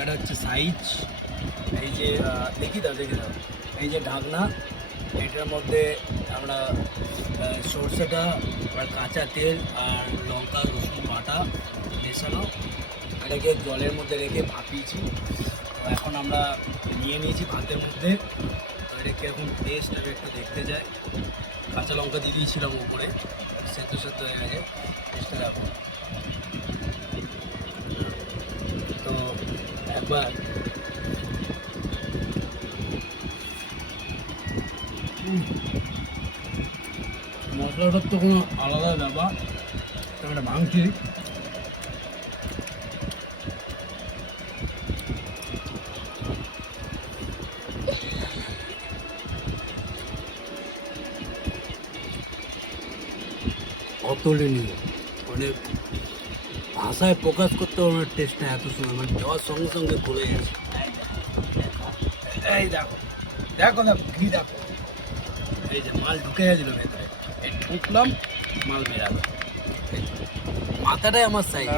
এটা হচ্ছে সাইজ। এই যে দেখি দাও এই যে ঢাকনা, এটার মধ্যে আমরা সর্ষেটা আর কাঁচা তেল আর লঙ্কা রসুন বাটা মেশানো, এটাকে জলের মধ্যে রেখে ভাপিয়েছি। তো এখন আমরা নিয়ে নিয়েছি ভাতের মধ্যে। তো এটা কীরকম টেস্ট আমি একটু দেখতে যাই। কাঁচা লঙ্কা দিয়ে দিয়েছিলাম উপরে, সেদ্ধ হয়ে গেছে। টেস্টটা দেখো। তো একবার মশলাটার তো কোনো আলাদা ব্যাপার। একটা ভাঙছি, অতুলনীয়, মানে ভাষায় প্রকাশ করতে ওনার টেস্টটা এত সুন্দর, মানে দেওয়ার সঙ্গে সঙ্গে গলে গেছে। এই দেখো দেখো দেখো কি দেখো, এই যে মাল ঢুকে গেছিল ভেতরে, এই ঢুকলাম মাল বেরাবে। মাথাটাই আমার সাইজ।